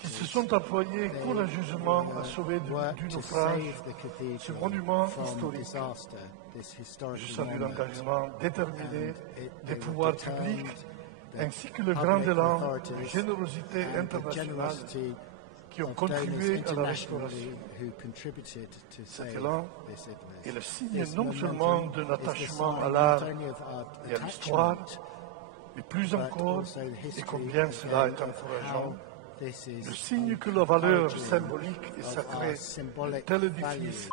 qui se sont employés courageusement à sauver du naufrage ce monument historique. Je salue l'engagement déterminé des pouvoirs publics ainsi que le grand élan de générosité internationale qui ont contribué à la restauration. Cet élan est le signe non seulement d'un attachement à l'art et à l'histoire, mais plus encore, et combien cela est encourageant, le signe que la valeur symbolique et sacrée de tel édifice